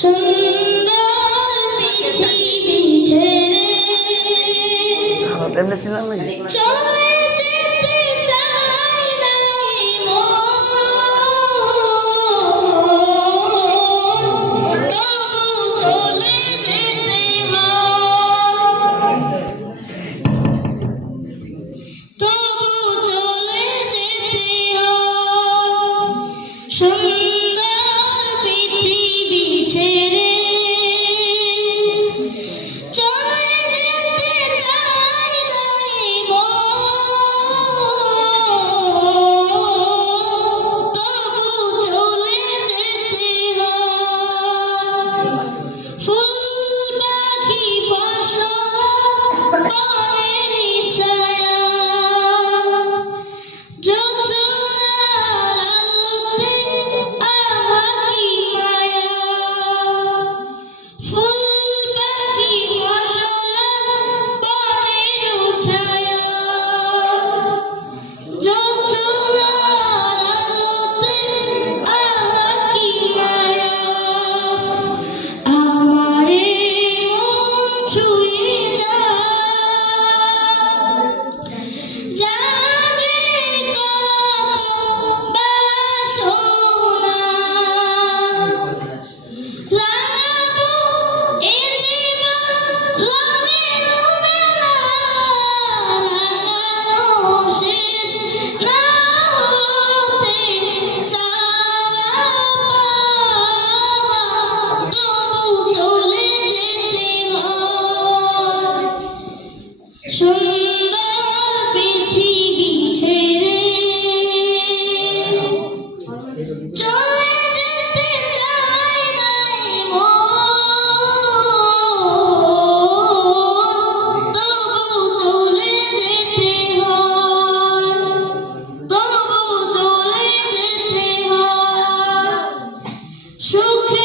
সুন্দর পৃথিবী ছেড়ে এমনি ছিলাম নাকি চলে যেতে চাই নাই মন, তবু চলে যেতে হয়, তবু চলে যেতে হয়। সুন্দর পৃথিবী ছেড়ে চলে যেতে চাই নাই মন, তবু চলে যেতে হয়। ফুল পাখি ফসল বনেরই ছায়া, জোছনার আলোতে আঁকি মায়া। ফুল পাখি ফসল বনেরই ছায়া, জোছনার আলোতে আঁকি মায়া। আমারে মন ছুঁয়ে জাগে কত বাসনা, রাঙাবো এ জীবন রঙে রঙেলা, রাঙানো শেষ না হতে চাওয়া পাওয়া, তবু চলে যেতে হয়। সুন্দর পৃথিবী ছেড়ে চলে যেতে চাই নাই মন, তবু চলে যেতে হয়, তবু চলে যেতে হয়। সুখে